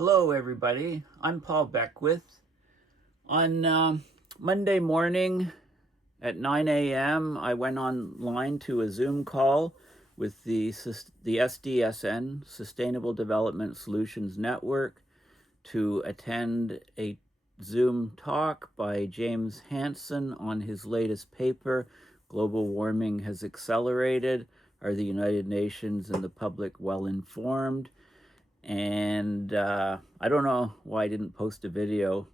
Hello, everybody. I'm Paul Beckwith. On Monday morning at 9 a.m., I went online to a Zoom call with the SDSN, Sustainable Development Solutions Network, to attend a Zoom talk by James Hansen on his latest paper, Global Warming Has Accelerated. Are the United Nations and the public well informed? And I don't know why I didn't post a video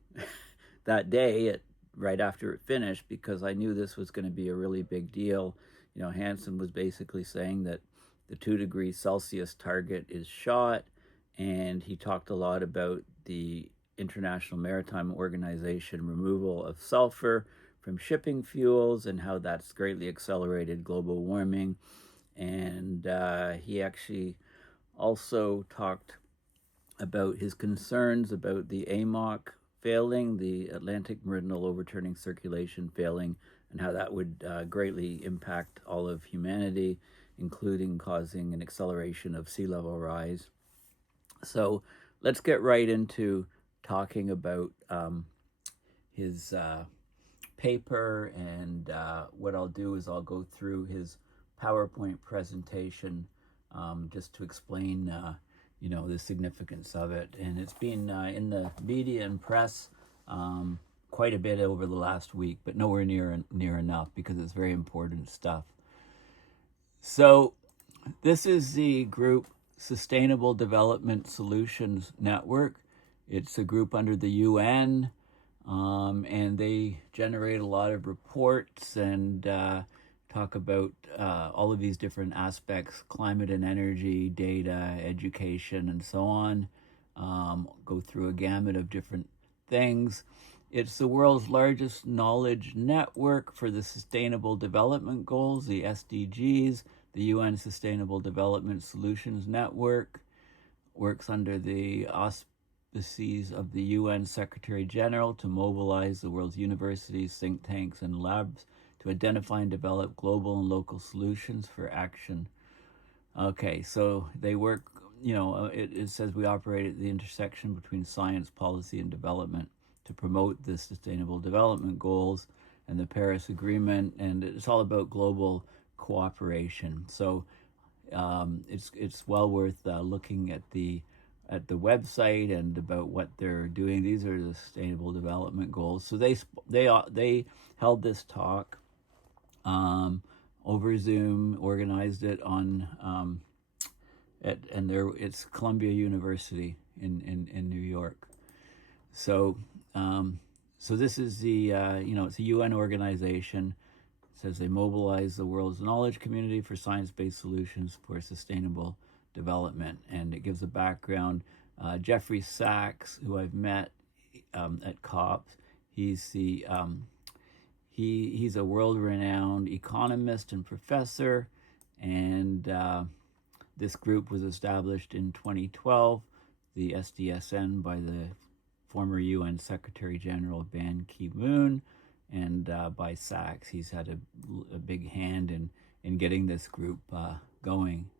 that day right after it finished, because I knew this was going to be a really big deal. You know, Hansen was basically saying that the 2 degrees Celsius target is shot, and he talked a lot about the International Maritime Organization removal of sulfur from shipping fuels and how that's greatly accelerated global warming. And he actually also talked about his concerns about the AMOC failing, the Atlantic Meridional Overturning Circulation failing, and how that would greatly impact all of humanity, including causing an acceleration of sea level rise. So let's get right into talking about his paper, and what I'll do is I'll go through his PowerPoint presentation just to explain the significance of it. And it's been in the media and press quite a bit over the last week, but nowhere near enough, because it's very important stuff. So this is the group Sustainable Development Solutions Network. It's a group under the UN, and they generate a lot of reports and talk about all of these different aspects: climate and energy, data, education, and so on. Go through a gamut of different things. It's the world's largest knowledge network for the Sustainable Development Goals, the SDGs. The UN Sustainable Development Solutions Network works under the auspices of the UN Secretary General to mobilize the world's universities, think tanks, and labs to identify and develop global and local solutions for action. Okay, so they work, it says we operate at the intersection between science, policy, and development to promote the Sustainable Development Goals and the Paris Agreement, and it's all about global cooperation. So it's well worth looking at the website and about what they're doing. These are the Sustainable Development Goals. So they held this talk over Zoom, organized it on it's Columbia University in New York. So this is the it's a UN organization. It says they mobilize the world's knowledge community for science-based solutions for sustainable development, and it gives a background. Jeffrey Sachs, who I've met at COPS, he's a world-renowned economist and professor, and this group was established in 2012, the SDSN, by the former UN Secretary General Ban Ki-moon, and by Sachs. He's had a big hand in getting this group going.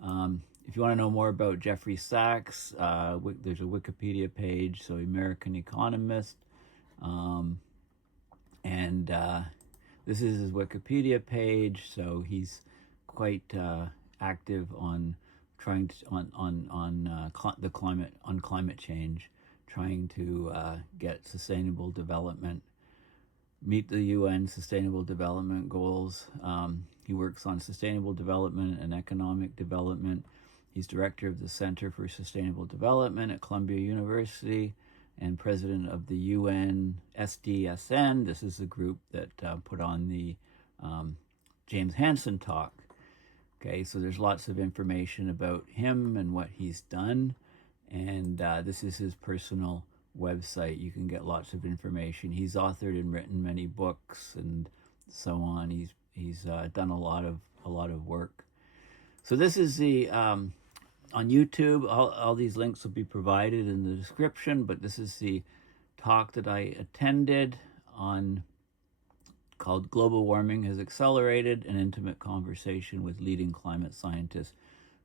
If you want to know more about Jeffrey Sachs, there's a Wikipedia page, so American economist. And this is his Wikipedia page, so he's quite active on trying to the climate change, trying to get sustainable development, meet the UN Sustainable Development Goals. He works on sustainable development and economic development. He's director of the Center for Sustainable Development at Columbia University, and president of the UN SDSN. This is the group that put on the James Hansen talk. Okay, so there's lots of information about him and what he's done, and this is his personal website. You can get lots of information. He's authored and written many books and so on. He's done a lot of work. So this is the on YouTube. All these links will be provided in the description, but this is the talk that I attended called Global Warming Has Accelerated, an intimate conversation with leading climate scientists.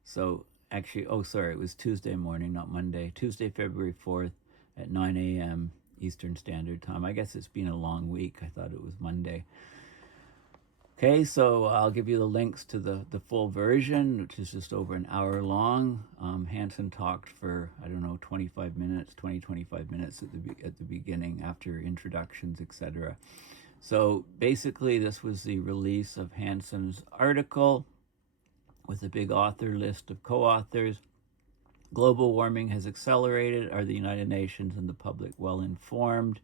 So actually, oh, sorry, it was Tuesday morning, not Monday. Tuesday, February 4th at 9 a.m. Eastern Standard Time. I guess it's been a long week. I thought it was Monday. Okay, so I'll give you the links to the full version, which is just over an hour long. Hansen talked for, 25 minutes at the beginning, after introductions, etc. So basically, this was the release of Hansen's article with a big author list of co-authors. Global warming has accelerated. Are the United Nations and the public well informed?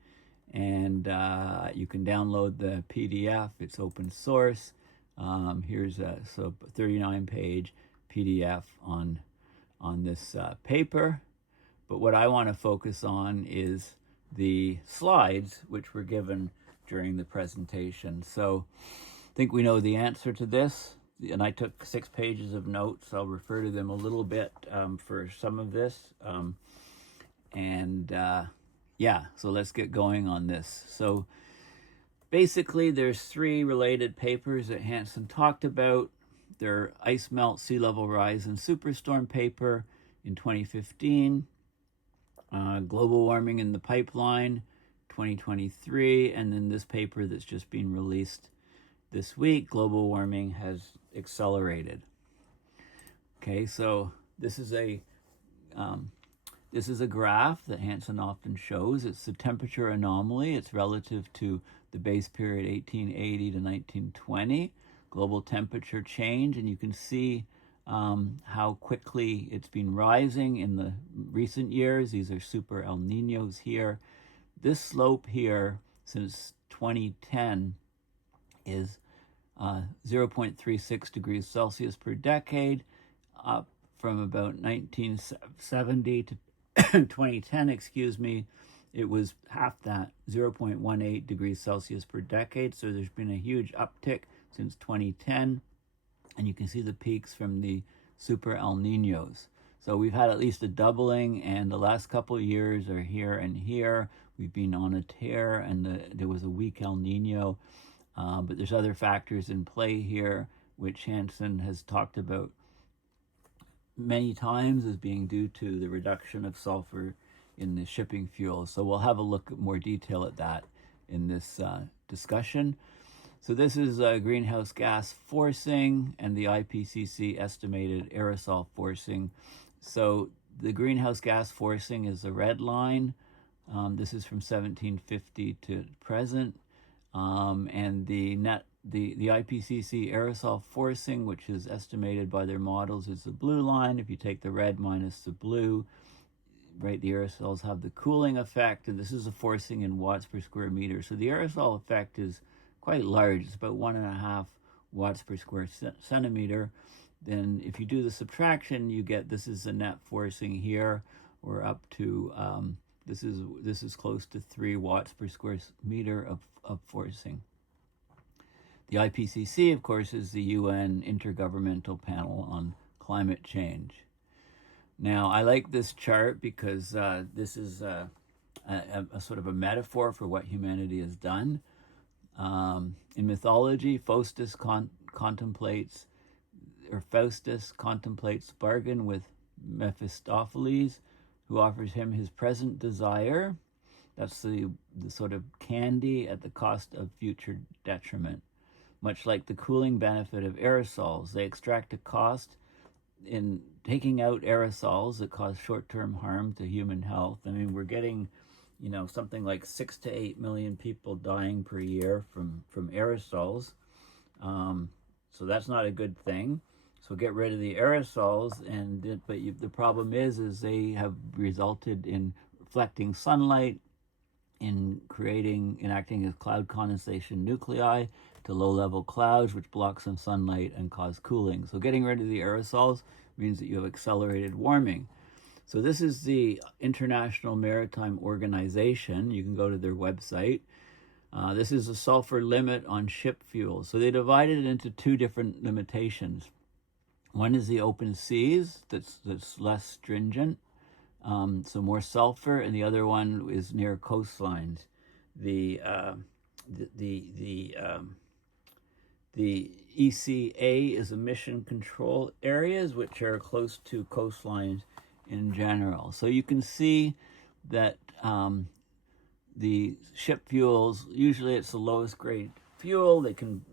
And you can download the PDF. It's open source. Here's a 39-page PDF on this paper. But what I want to focus on is the slides which were given during the presentation. So I think we know the answer to this. And I took 6 pages of notes. I'll refer to them a little bit for some of this. Yeah, so let's get going on this. So basically, there's 3 related papers that Hansen talked about. Their ice melt, sea level rise, and superstorm paper in 2015. Global warming in the pipeline, 2023. And then this paper that's just been released this week, global warming has accelerated. Okay, so this is a graph that Hansen often shows. It's the temperature anomaly. It's relative to the base period 1880 to 1920, global temperature change, and you can see how quickly it's been rising in the recent years. These are super El Niños here. This slope here since 2010 is 0.36 degrees Celsius per decade, up from about 1970 to 2010, it was half that, 0.18 degrees Celsius per decade. So there's been a huge uptick since 2010. And you can see the peaks from the super El Niños. So we've had at least a doubling, and the last couple of years are here and here. We've been on a tear, and there was a weak El Nino. But there's other factors in play here, which Hansen has talked about many times as being due to the reduction of sulfur in the shipping fuel. So we'll have a look at more detail at that in this discussion. So this is greenhouse gas forcing and the IPCC estimated aerosol forcing. So the greenhouse gas forcing is the red line. This is from 1750 to present. And the IPCC aerosol forcing, which is estimated by their models, is the blue line. If you take the red minus the blue, right, the aerosols have the cooling effect, and this is the forcing in watts per square meter. So the aerosol effect is quite large. It's about 1.5 watts per square centimeter. Then if you do the subtraction, you get, this is the net forcing here. We're up to, this is close to 3 watts per square meter of forcing. The IPCC, of course, is the UN Intergovernmental Panel on Climate Change. Now, I like this chart because this is a sort of a metaphor for what humanity has done. In mythology, Faustus contemplates bargain with Mephistopheles, who offers him his present desire. That's the sort of candy at the cost of future detriment. Much like the cooling benefit of aerosols, they extract a cost in taking out aerosols that cause short-term harm to human health. I mean, we're getting, something like 6 to 8 million people dying per year from aerosols. So that's not a good thing. So get rid of the aerosols, but the problem is they have resulted in reflecting sunlight, in acting as cloud condensation nuclei to low-level clouds, which block some sunlight and cause cooling. So getting rid of the aerosols means that you have accelerated warming. So this is the International Maritime Organization. You can go to their website. This is the sulfur limit on ship fuel. So they divided it into 2 different limitations. One is the open seas, that's less stringent, so more sulfur, and the other one is near coastlines. ECA is emission control areas, which are close to coastlines in general. So you can see that the ship fuels, usually it's the lowest grade fuel. They can,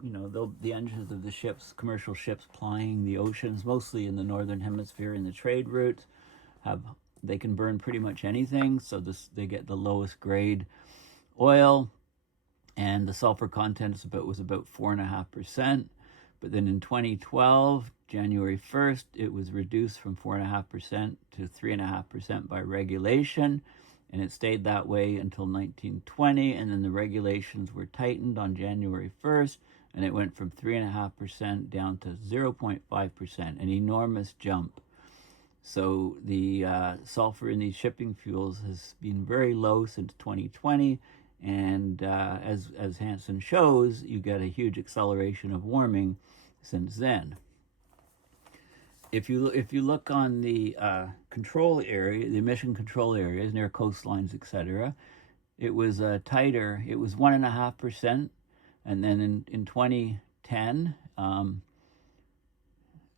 the engines of the ships, commercial ships plying the oceans, mostly in the northern hemisphere in the trade routes, they can burn pretty much anything. So they get the lowest grade oil, and the sulfur content was about 4.5%. But then in 2012, January 1st, it was reduced from 4.5% to 3.5% by regulation. And it stayed that way until 1920, and then the regulations were tightened on January 1st, and it went from 3.5% down to 0.5%, an enormous jump. So the sulfur in these shipping fuels has been very low since 2020, and as Hansen shows, you get a huge acceleration of warming since then. If you look on the control area, the emission control areas near coastlines, etc., it was tighter. It was 1.5%, and then in 2010,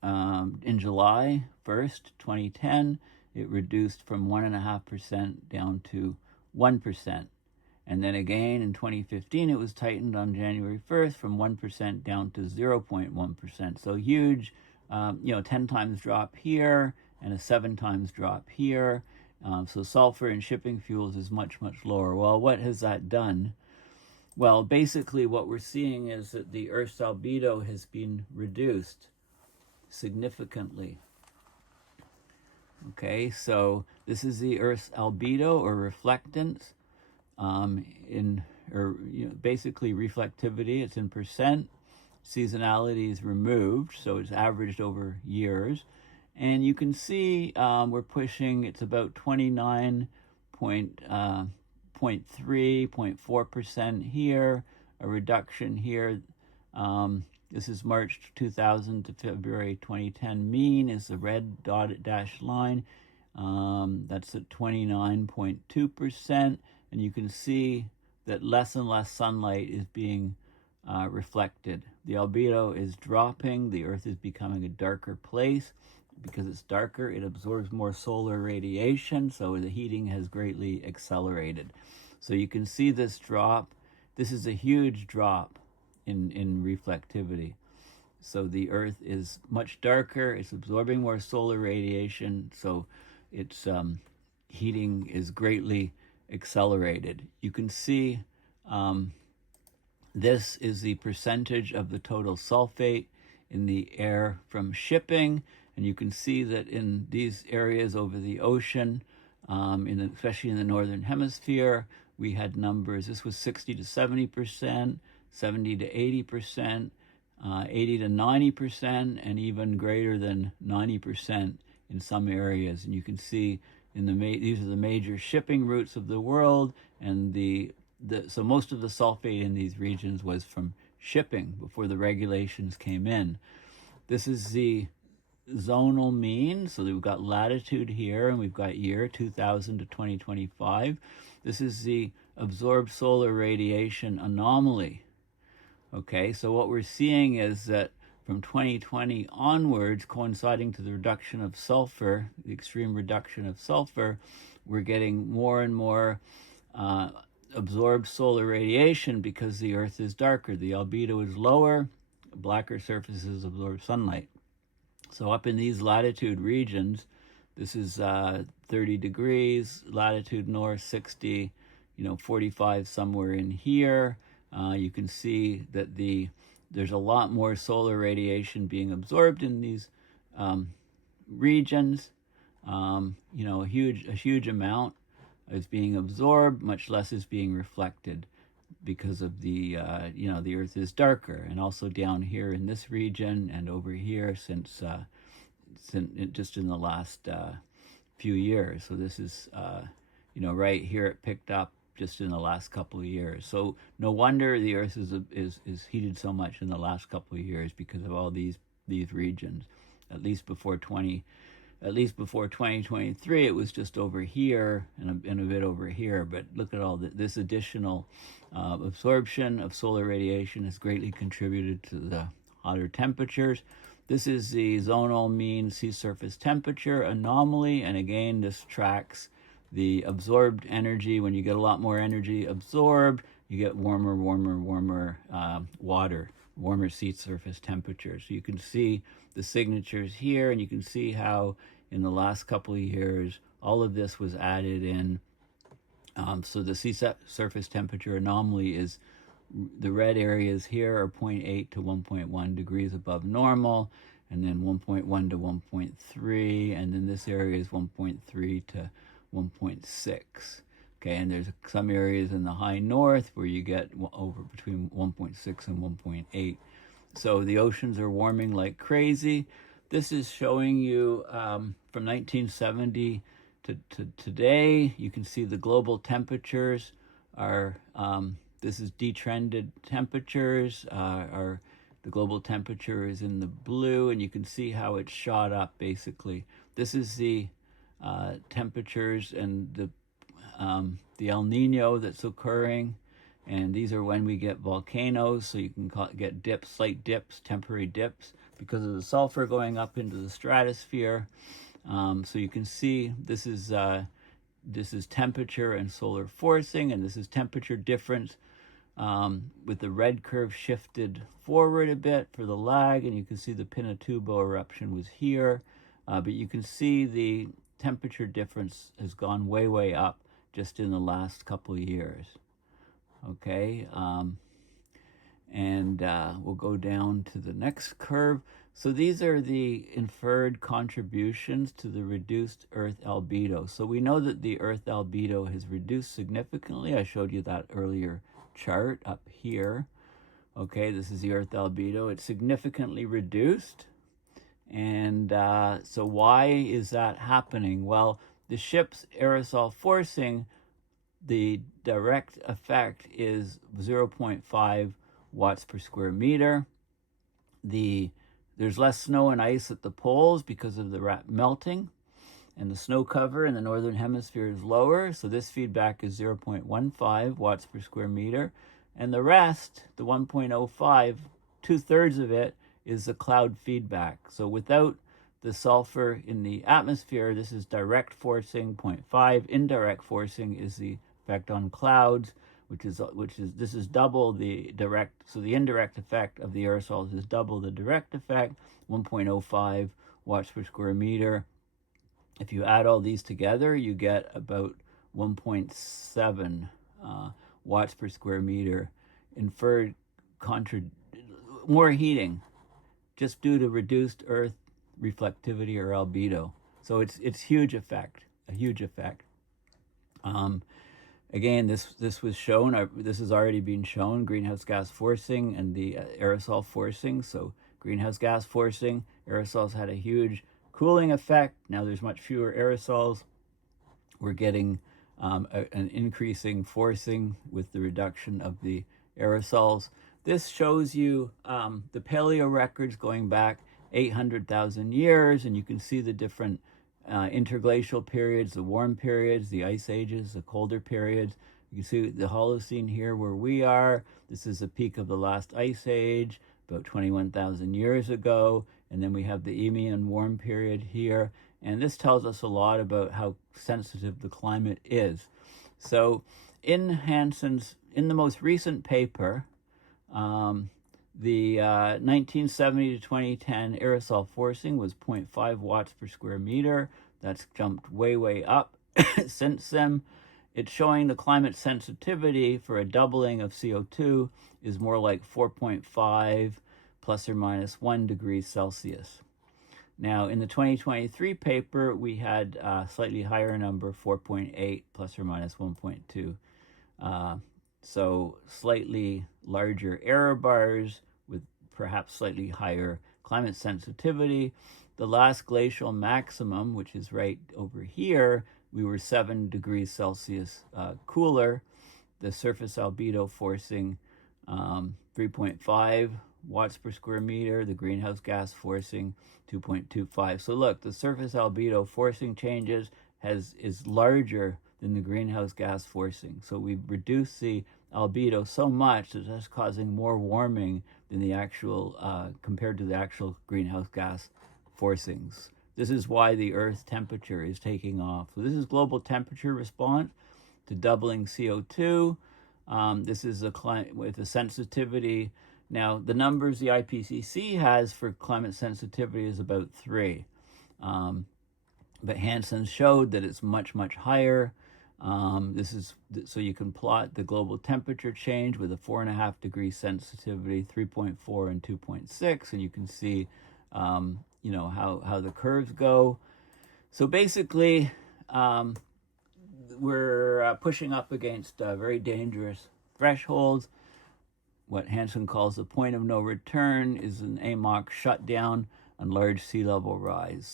in July 1st, 2010, it reduced from 1.5% down to 1%. And then again in 2015, it was tightened on January 1st from 1% down to 0.1%. So huge. 10 times drop here and a 7 times drop here. So sulfur in shipping fuels is much, much lower. Well, what has that done? Well, basically what we're seeing is that the Earth's albedo has been reduced significantly. Okay, so this is the Earth's albedo or reflectance, basically reflectivity. It's in percent. Seasonality is removed, so it's averaged over years. And you can see we're pushing, it's about 29.4% here, a reduction here. This is March 2000 to February 2010 mean is the red dotted dashed line. That's at 29.2%. And you can see that less and less sunlight is being reflected. The albedo is dropping. The Earth is becoming a darker place. Because it's darker, it absorbs more solar radiation, so the heating has greatly accelerated. So you can see this drop. This is a huge drop in reflectivity. So the Earth is much darker. It's absorbing more solar radiation, so its heating is greatly accelerated. You can see this is the percentage of the total sulfate in the air from shipping. And you can see that in these areas over the ocean, especially in the northern hemisphere, we had numbers. This was 60 to 70%, 70 to 80%, 80 to 90%, and even greater than 90% in some areas. And you can see these are the major shipping routes of the world, and so most of the sulfate in these regions was from shipping before the regulations came in. This is the zonal mean. So we've got latitude here, and we've got year 2000 to 2025. This is the absorbed solar radiation anomaly. Okay, so what we're seeing is that from 2020 onwards, coinciding to the reduction of sulfur, the extreme reduction of sulfur, we're getting more and more absorbed solar radiation because the Earth is darker. The albedo is lower, blacker surfaces absorb sunlight. So up in these latitude regions, this is 30 degrees, latitude north, 60, 45 somewhere in here. You can see that there's a lot more solar radiation being absorbed in these regions. A huge amount is being absorbed, much less is being reflected because of the Earth is darker. And also down here in this region and over here since just in the last few years. So this is, right here it picked up just in the last couple of years. So no wonder the Earth is heated so much in the last couple of years because of all these regions. At least before 2023, it was just over here and a bit over here. But look at all this additional absorption of solar radiation has greatly contributed to the hotter temperatures. This is the zonal mean sea surface temperature anomaly, and again, this tracks the absorbed energy. When you get a lot more energy absorbed, you get warmer water, warmer sea surface temperatures. So you can see the signatures here, and you can see how in the last couple of years, all of this was added in. So the sea surface temperature anomaly is, the red areas here are 0.8 to 1.1 degrees above normal, and then 1.1 to 1.3, and then this area is 1.3 to 1.6. Okay, and there's some areas in the high north where you get over between 1.6 and 1.8. So the oceans are warming like crazy. This is showing you from 1970 to today. You can see the global temperatures are, this is detrended temperatures. The global temperature is in the blue, and you can see how it shot up basically. This is the temperatures and the El Nino that's occurring, and these are when we get volcanoes, so you can get dips, slight dips, temporary dips because of the sulfur going up into the stratosphere. So you can see this is temperature and solar forcing, and this is temperature difference with the red curve shifted forward a bit for the lag, and you can see the Pinatubo eruption was here, but you can see the temperature difference has gone way up just in the last couple of years. Okay, and we'll go down to the next curve. So these are the inferred contributions to the reduced Earth albedo. So we know that the Earth albedo has reduced significantly. I showed you that earlier chart up here. Okay, this is the Earth albedo. It's significantly reduced. And so why is that happening? Well, the ship's aerosol forcing, the direct effect is 0.5 watts per square meter. There's less snow and ice at the poles because of the melting, and the snow cover in the northern hemisphere is lower, so this feedback is 0.15 watts per square meter. And the rest, the 1.05, 2/3 of it is the cloud feedback. So without the sulfur in the atmosphere, this is direct forcing, 0.5. Indirect forcing is the effect on clouds, this is double the direct. So the indirect effect of the aerosols is double the direct effect, 1.05 watts per square meter. If you add all these together, you get about 1.7 watts per square meter inferred more heating just due to reduced Earth reflectivity or albedo. So it's huge effect, a huge effect. Again, this was shown, this has already been shown, greenhouse gas forcing and the aerosol forcing. So greenhouse gas forcing, aerosols had a huge cooling effect. Now there's much fewer aerosols. We're getting an increasing forcing with the reduction of the aerosols. This shows you the paleo records going back 800,000 years, and you can see the different interglacial periods, the warm periods, the ice ages, the colder periods. You can see the Holocene here where we are. This is the peak of the last ice age, about 21,000 years ago. And then we have the Eemian warm period here. And this tells us a lot about how sensitive the climate is. So in Hansen's, in the most recent paper, the 1970 to 2010 aerosol forcing was 0.5 watts per square meter. That's jumped way up since then. It's showing the climate sensitivity for a doubling of CO2 is more like 4.5 plus or minus 1 degrees Celsius. Now, in the 2023 paper, we had a slightly higher number, 4.8 plus or minus 1.2. So slightly larger error bars with perhaps slightly higher climate sensitivity. The last glacial maximum, which is right over here, we were 7 degrees Celsius cooler. The surface albedo forcing 3.5 watts per square meter, the greenhouse gas forcing 2.25. So look, the surface albedo forcing changes is larger than the greenhouse gas forcing. So we've reduced the albedo so much that that's causing more warming than the actual, compared to the actual greenhouse gas forcings. This is why the Earth's temperature is taking off. So this is global temperature response to doubling CO2. This is a climate with a sensitivity. Now, the numbers the IPCC has for climate sensitivity is about 3. But Hansen showed that it's much, much higher. This is so you can plot the global temperature change with a 4.5 degree sensitivity, 3.4 and 2.6, and you can see, you know, how the curves go. So basically, we're pushing up against very dangerous thresholds. What Hansen calls the point of no return is an AMOC shutdown and large sea level rise.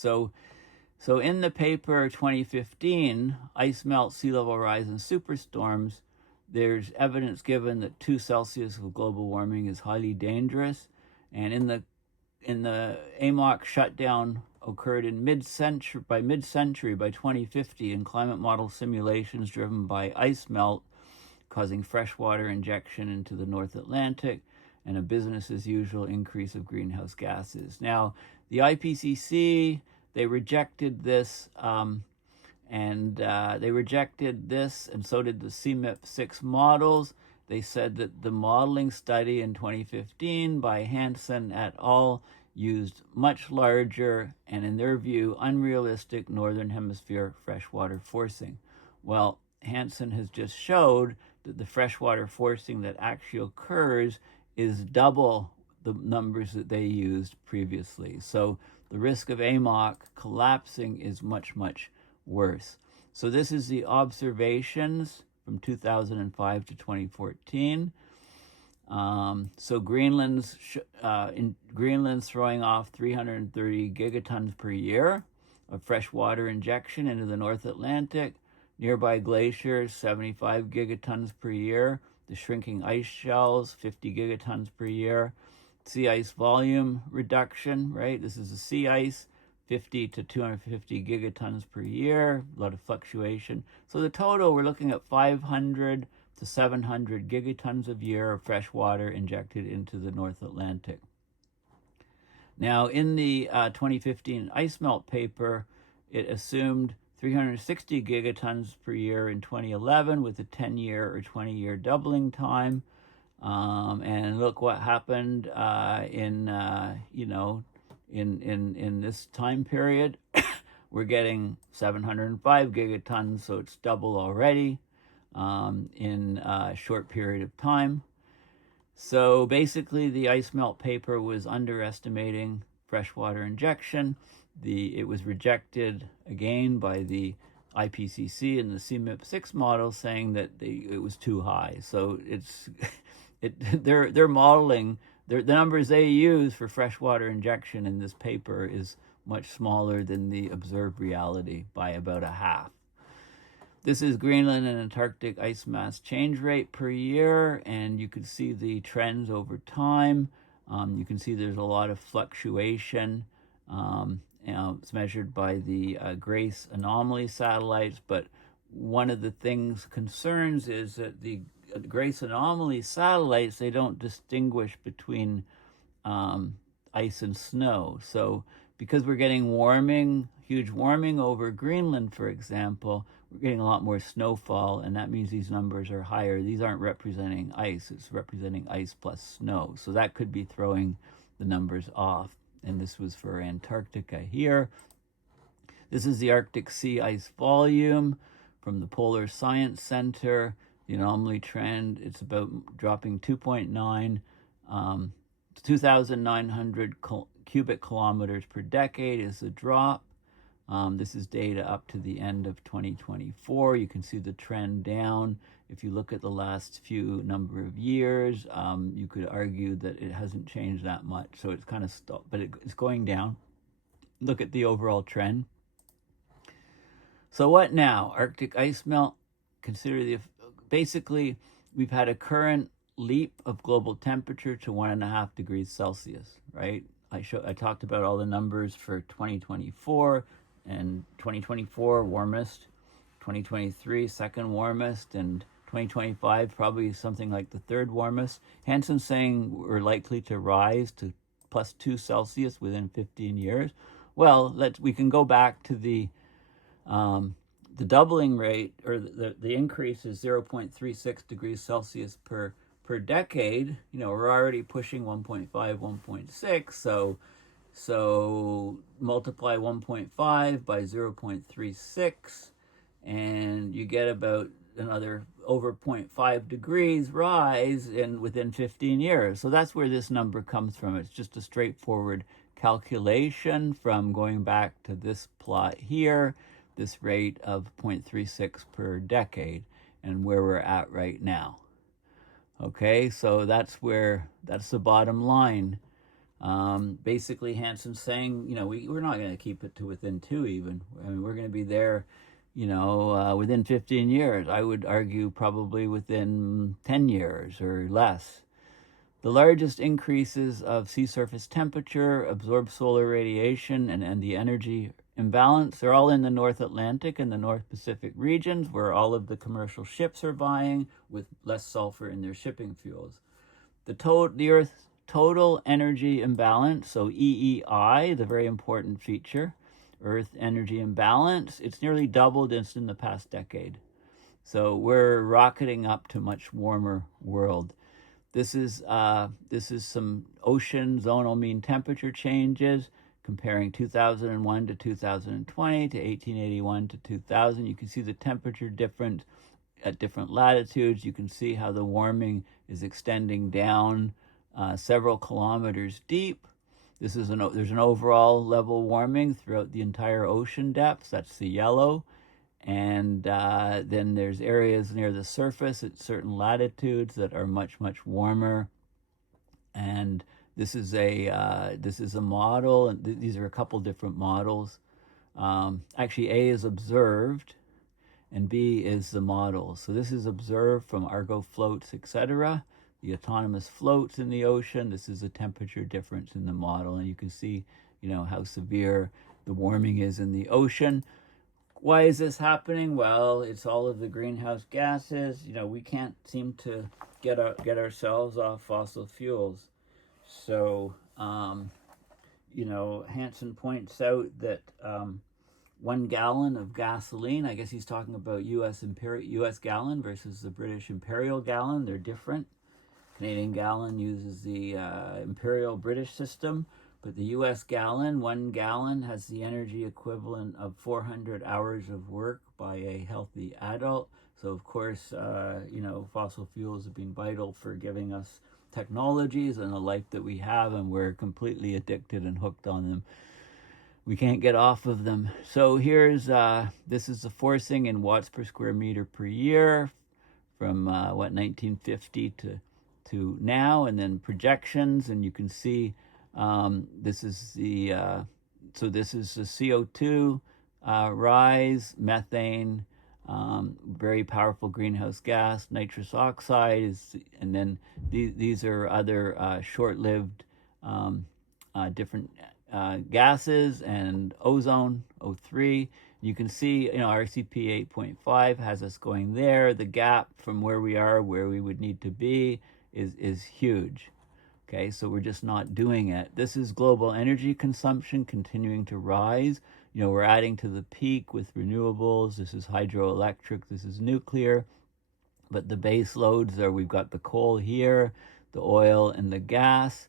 So in the paper 2015, Ice Melt, Sea Level Rise, and Superstorms, there's evidence given that 2 Celsius of global warming is highly dangerous. And in the AMOC shutdown occurred in by mid-century, by 2050, in climate model simulations driven by ice melt, causing freshwater injection into the North Atlantic and a business as usual increase of greenhouse gases. Now, the IPCC, they rejected this, and so did the CMIP6 models. They said that the modeling study in 2015 by Hansen et al. Used much larger and, in their view, unrealistic Northern Hemisphere freshwater forcing. Well, Hansen has just showed that the freshwater forcing that actually occurs is double the numbers that they used previously. So the risk of AMOC collapsing is much, much worse. So this is the observations from 2005 to 2014. So Greenland's throwing off 330 gigatons per year of freshwater injection into the North Atlantic. Nearby glaciers, 75 gigatons per year. The shrinking ice shelves, 50 gigatons per year. Sea ice volume reduction, right? This is the sea ice, 50 to 250 gigatons per year, a lot of fluctuation. So the total, we're looking at 500 to 700 gigatons a year of fresh water injected into the North Atlantic. Now, in the 2015 ice melt paper, it assumed 360 gigatons per year in 2011 with a 10-year or 20-year doubling time. And look what happened in this time period. We're getting 705 gigatons, so it's double already in a short period of time. So basically, the ice melt paper was underestimating freshwater injection. It was rejected again by the IPCC and the CMIP6 model, saying that it was too high. So they're modeling, the numbers they use for freshwater injection in this paper is much smaller than the observed reality by about a half. This is Greenland and Antarctic ice mass change rate per year, and you can see the trends over time. You can see there's a lot of fluctuation. It's measured by the GRACE anomaly satellites, but one of the concerns is that the GRACE anomaly satellites, they don't distinguish between ice and snow. So because we're getting huge warming over Greenland, for example, we're getting a lot more snowfall, and that means these numbers are higher. These aren't representing ice, it's representing ice plus snow. So that could be throwing the numbers off. And this was for Antarctica here. This is the Arctic sea ice volume from the Polar Science Center. The anomaly trend, it's about dropping 2,900 cubic kilometers per decade is the drop. This is data up to the end of 2024. You can see the trend down. If you look at the last few number of years, you could argue that it hasn't changed that much. So it's kind of stopped, but it's going down. Look at the overall trend. So what now? Arctic ice melt. Basically, we've had a current leap of global temperature to 1.5 degrees Celsius, right? I talked about all the numbers for 2024. and 2024 warmest, 2023 second warmest, and 2025 probably something like the third warmest. Hansen's saying we're likely to rise to +2 Celsius within 15 years. Well, we can go back to the doubling rate, or the increase is 0.36 degrees Celsius per decade. We're already pushing 1.5, 1.6, so multiply 1.5 by 0.36, and you get about another over 0.5 degrees rise within 15 years. So that's where this number comes from. It's just a straightforward calculation from going back to this plot here, this rate of 0.36 per decade, and where we're at right now. Okay, so that's the bottom line. Basically, Hansen's saying, we're not going to keep it to within 2 even. I mean, we're going to be there, within 15 years. I would argue probably within 10 years or less. The largest increases of sea surface temperature, absorbed solar radiation, and the energy imbalance, they're all in the North Atlantic and the North Pacific regions, where all of the commercial ships are buying with less sulfur in their shipping fuels. The Earth's total energy imbalance, so EEI, the very important feature, Earth energy imbalance, it's nearly doubled in the past decade. So we're rocketing up to a much warmer world. This is some ocean zonal mean temperature changes comparing 2001 to 2020 to 1881 to 2000. You can see the temperature difference at different latitudes. You can see how the warming is extending down several kilometers deep. There's an overall level warming throughout the entire ocean depths. That's the yellow. And then there's areas near the surface at certain latitudes that are much, much warmer. And this is a model, and these are a couple different models. Actually, A is observed, and B is the model. So this is observed from Argo floats, etc., the autonomous floats in the ocean. This is a temperature difference in the model, and you can see, how severe the warming is in the ocean. Why is this happening? Well, it's all of the greenhouse gases. We can't seem to get ourselves off fossil fuels. So, Hansen points out that 1 gallon of gasoline, I guess he's talking about U.S. gallon versus the British imperial gallon. They're different. Canadian gallon uses the imperial British system, but the U.S. gallon, 1 gallon, has the energy equivalent of 400 hours of work by a healthy adult. So, of course, fossil fuels have been vital for giving us technologies and the life that we have, and we're completely addicted and hooked on them. We can't get off of them. So this is the forcing in watts per square meter per year from 1950 to now, and then projections, and you can see this is the CO2 rise, methane, very powerful greenhouse gas, nitrous oxide and then these are other short-lived different gases, and ozone, O3. You can see, RCP 8.5 has us going there. The gap from where we are, where we would need to be, is huge. Okay, so we're just not doing it. This is global energy consumption continuing to rise. We're adding to the peak with renewables. This is hydroelectric, this is nuclear. But the base loads we've got the coal here, the oil, and the gas.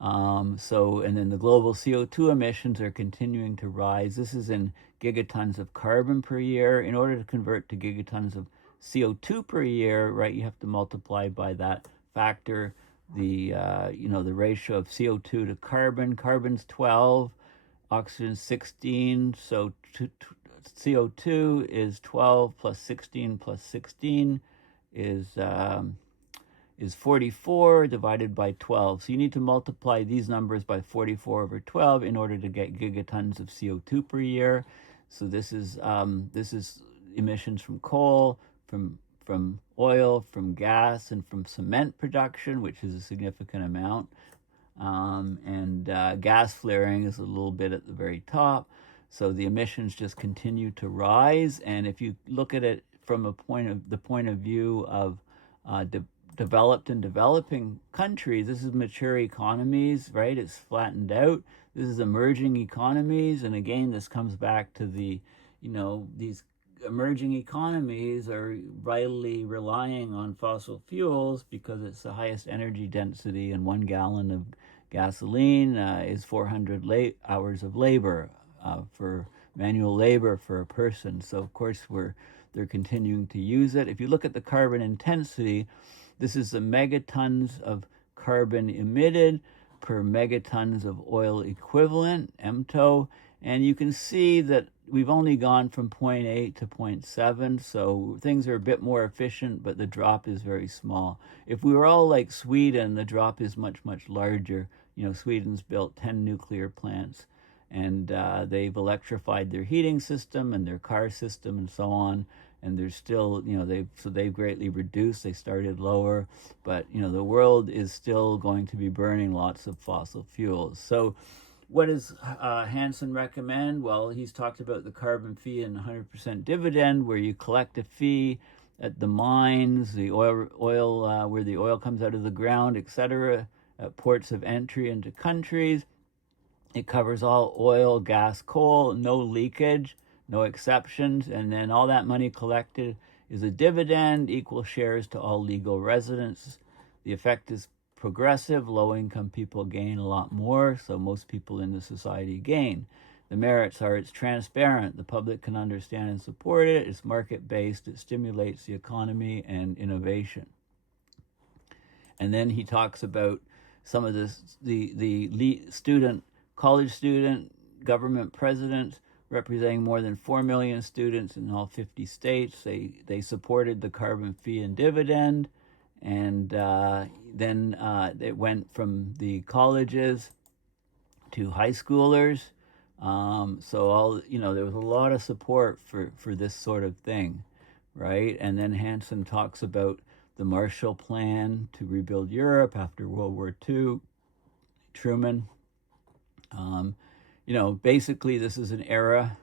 And then the global CO2 emissions are continuing to rise. This is in gigatons of carbon per year. In order to convert to gigatons of CO2 per year, right, you have to multiply by that factor the ratio of CO2 to carbon. Carbon's 12, oxygen 16, so CO2 is 12 plus 16 plus 16 is 44 divided by 12. So you need to multiply these numbers by 44 over 12 in order to get gigatons of CO2 per year. So this is emissions from coal, from oil, from gas, and from cement production, which is a significant amount. Gas flaring is a little bit at the very top. So the emissions just continue to rise. And if you look at it from the point of view of developed and developing countries, this is mature economies, right? It's flattened out. This is emerging economies. And again, this comes back to these emerging economies are vitally relying on fossil fuels because it's the highest energy density, and 1 gallon of gasoline is 400 hours of labor for manual labor for a person. So of course they're continuing to use it. If you look at the carbon intensity, this is the megatons of carbon emitted per megatons of oil equivalent, MTO, and you can see that we've only gone from 0.8 to 0.7, so things are a bit more efficient, but the drop is very small. If we were all like Sweden, the drop is much, much larger. Sweden's built 10 nuclear plants, and they've electrified their heating system and their car system and so on, and they're still, they've greatly reduced. They started lower, but, the world is still going to be burning lots of fossil fuels. So what does Hansen recommend? Well, he's talked about the carbon fee and 100% dividend, where you collect a fee at the mines, the oil where the oil comes out of the ground, etc., at ports of entry into countries. It covers all oil, gas, coal, no leakage, no exceptions, and then all that money collected is a dividend, equal shares to all legal residents. The effect is progressive. Low-income people gain a lot more, so most people in the society gain. The merits are it's transparent, the public can understand and support it, it's market-based, it stimulates the economy and innovation. And then he talks about some of the college student, government presidents representing more than 4 million students in all 50 states. They supported the carbon fee and dividend, and then it went from the colleges to high schoolers. So there was a lot of support for this sort of thing, right? And then Hansen talks about the Marshall Plan to rebuild Europe after World War II, Truman. Basically this is an era,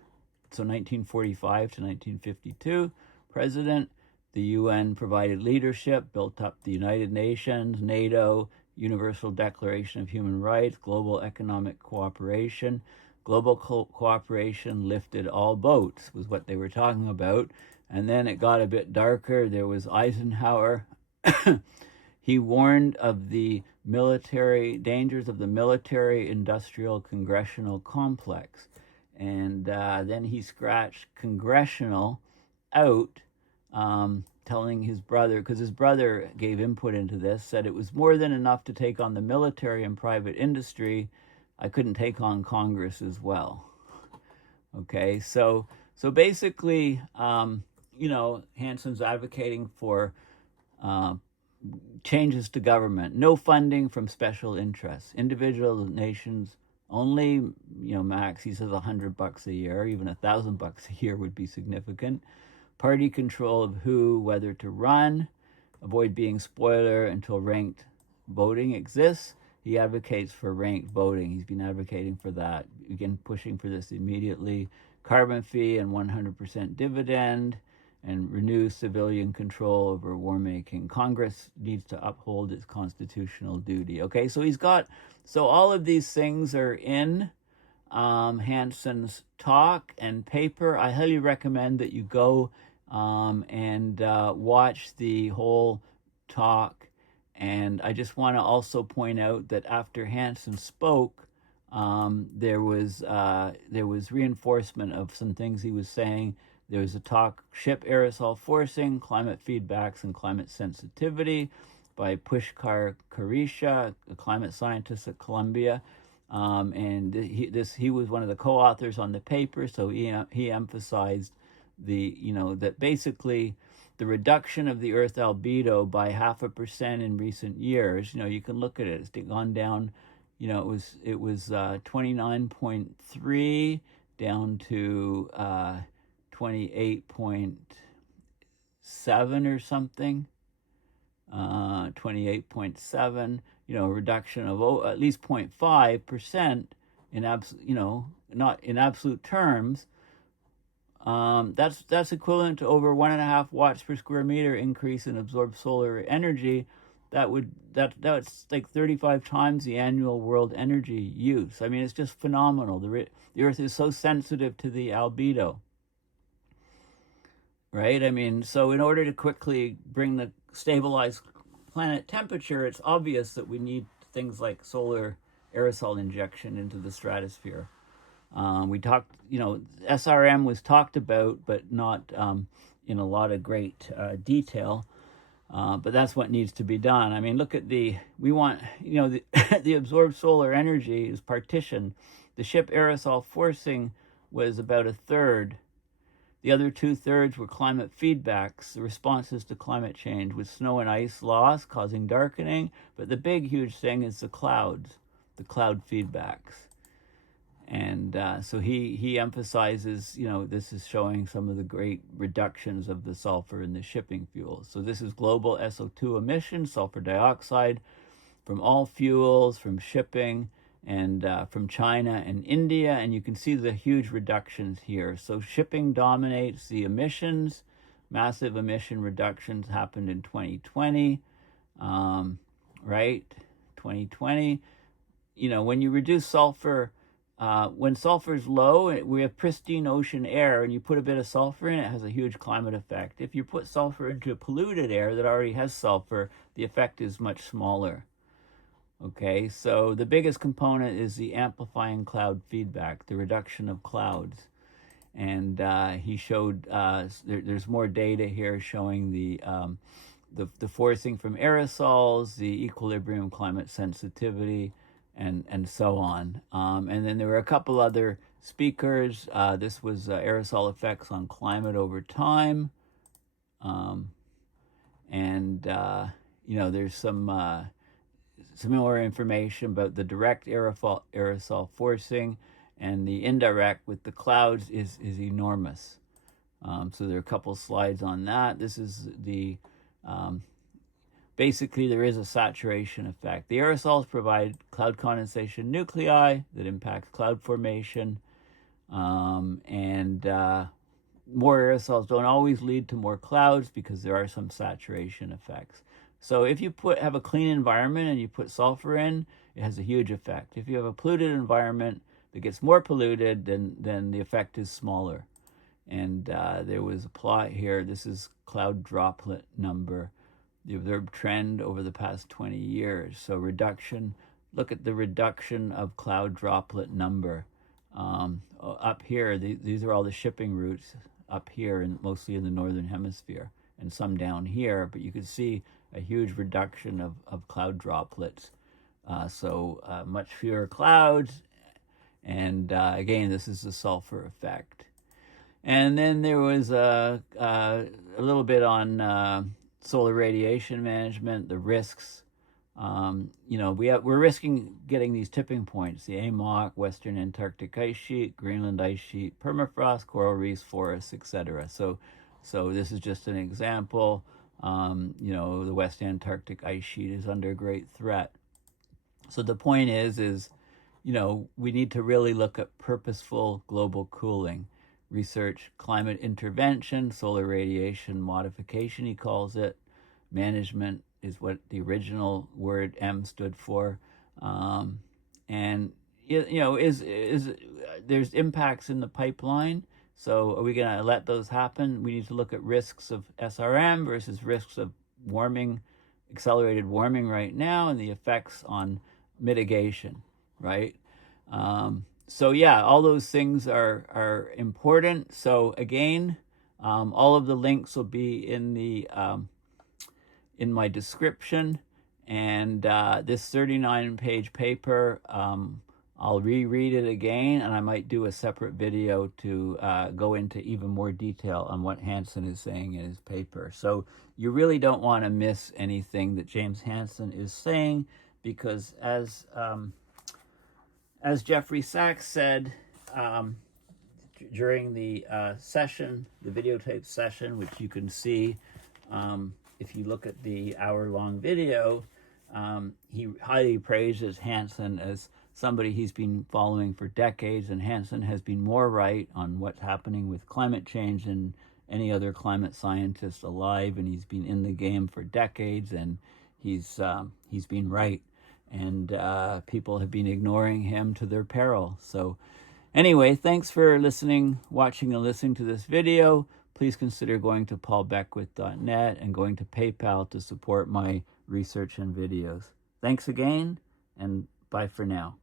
so 1945 to 1952, president. The UN provided leadership, built up the United Nations, NATO, Universal Declaration of Human Rights, global economic cooperation. Global cooperation lifted all boats, was what they were talking about. And then it got a bit darker. There was Eisenhower. He warned of the dangers of the military-industrial congressional complex. And then he scratched congressional out, telling his brother, because his brother gave input into this, said it was more than enough to take on the military and private industry. I couldn't take on Congress as well. Okay, so basically, Hansen's advocating for changes to government, no funding from special interests, individual nations only, max, he says $100 a year, even $1,000 a year would be significant. Party control of who, whether to run, avoid being spoiler until ranked voting exists. He advocates for ranked voting. He's been advocating for that, again, pushing for this immediately. Carbon fee and 100% dividend, and renew civilian control over war making. Congress needs to uphold its constitutional duty. Okay, so all of these things are in Hansen's talk and paper. I highly recommend that you go and watch the whole talk. And I just want to also point out that after Hansen spoke, there was reinforcement of some things he was saying. There was a talk, Ship Aerosol Forcing, Climate Feedbacks and Climate Sensitivity by Pushker Kharecha, a climate scientist at Columbia. And he was one of the co-authors on the paper, so he emphasized that basically the reduction of the Earth albedo by 0.5% in recent years. You can look at it; it's gone down. It was 29.3 down to 28.7 or something. 28.7. A reduction of at least 0.5%. not in absolute terms, that's equivalent to over 1.5 watts per square meter increase in absorbed solar energy. That's like 35 times the annual world energy use. I mean, it's just phenomenal. The Earth is so sensitive to the albedo, right? I mean, so in order to quickly stabilize planet temperature, it's obvious that we need things like solar aerosol injection into the stratosphere. We talked, SRM was talked about, but not in a lot of great detail. But that's what needs to be done. I mean, look at the absorbed solar energy is partitioned. The ship aerosol forcing was about 1/3. The other 2/3 were climate feedbacks, the responses to climate change, with snow and ice loss causing darkening. But the big, huge thing is the clouds, the cloud feedbacks. And so he emphasizes, this is showing some of the great reductions of the sulfur in the shipping fuels. So this is global SO2 emissions, sulfur dioxide, from all fuels, from shipping, and from China and India. And you can see the huge reductions here. So shipping dominates the emissions. Massive emission reductions happened in 2020, right? 2020. When you reduce sulfur, when sulfur is low, we have pristine ocean air, and you put a bit of sulfur in, it has a huge climate effect. If you put sulfur into polluted air that already has sulfur, the effect is much smaller. Okay, so the biggest component is the amplifying cloud feedback, the reduction of clouds. And he showed, there's more data here showing the forcing from aerosols, the equilibrium climate sensitivity, and so on. And then there were a couple other speakers. This was aerosol effects on climate over time. There's some more information about the direct aerosol forcing, and the indirect with the clouds is enormous. So there are a couple slides on that. This is the basically, there is a saturation effect. The aerosols provide cloud condensation nuclei that impacts cloud formation, and more aerosols don't always lead to more clouds because there are some saturation effects. So if you have a clean environment and you put sulfur in, it has a huge effect. If you have a polluted environment that gets more polluted, then the effect is smaller. And there was a plot here. This is cloud droplet number, the observed trend over the past 20 years. So reduction, look at the reduction of cloud droplet number. Up here, these are all the shipping routes up here, and mostly in the northern hemisphere, and some down here, but you can see a huge reduction of cloud droplets. So much fewer clouds, and again, this is the sulfur effect. And then there was a little bit on solar radiation management, the risks. We're risking getting these tipping points: the AMOC, Western Antarctic ice sheet, Greenland ice sheet, permafrost, coral reefs, forests, etc. So this is just an example. The West Antarctic ice sheet is under great threat. So the point is, we need to really look at purposeful global cooling. Research climate intervention, solar radiation modification, he calls it. Management is what the original word M stood for. There's impacts in the pipeline. So are we going to let those happen? We need to look at risks of SRM versus risks of accelerated warming right now, and the effects on mitigation, right? All those things are important. So again, all of the links will be in my description, and this 39-page paper, I'll reread it again, and I might do a separate video to go into even more detail on what Hansen is saying in his paper. So you really don't want to miss anything that James Hansen is saying, because as Jeffrey Sachs said during the session, the videotape session, which you can see if you look at the hour-long video, he highly praises Hansen as somebody he's been following for decades, and Hansen has been more right on what's happening with climate change than any other climate scientist alive, and he's been in the game for decades, and he's been right, and people have been ignoring him to their peril. So anyway, thanks for watching and listening to this video. Please consider going to paulbeckwith.net and going to PayPal to support my research and videos. Thanks again, and bye for now.